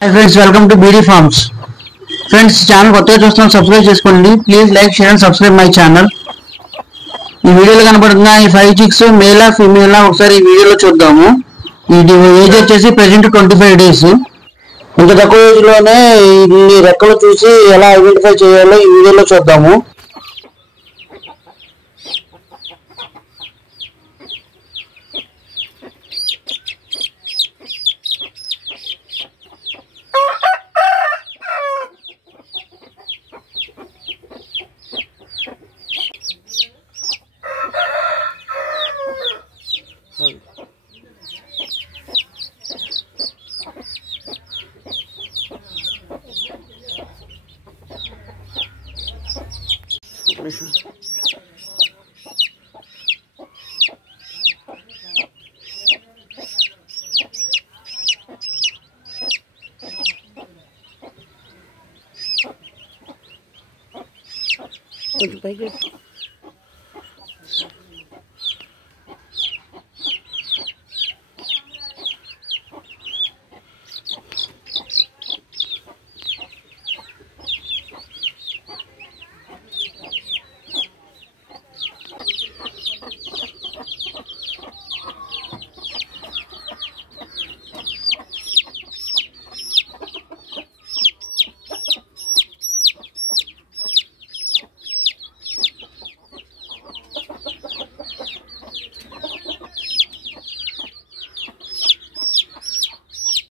Hi friends, welcome to BD Farms. Friends channel కొత్తగా చూస్తున్నాం subscribe చేసుకోండి. Please like share and subscribe my channel. ఈ వీడియోలో కనబడుతున్న ఈ 5 చిక్స్ మేలా ఫీమేలా ఒకసారి ఈ వీడియోలో చూద్దాము. ఇది ఏజ్ వచ్చేసి ప్రెసెంట్ 25 డేస్. ఇంత తక్కువ ఏజ్ లోనే ఈ రెక్కలు చూసి ఎలా ఐడెంటిఫై చేయాలో ఈ వీడియోలో చూద్దాము. కొంచెం పైకి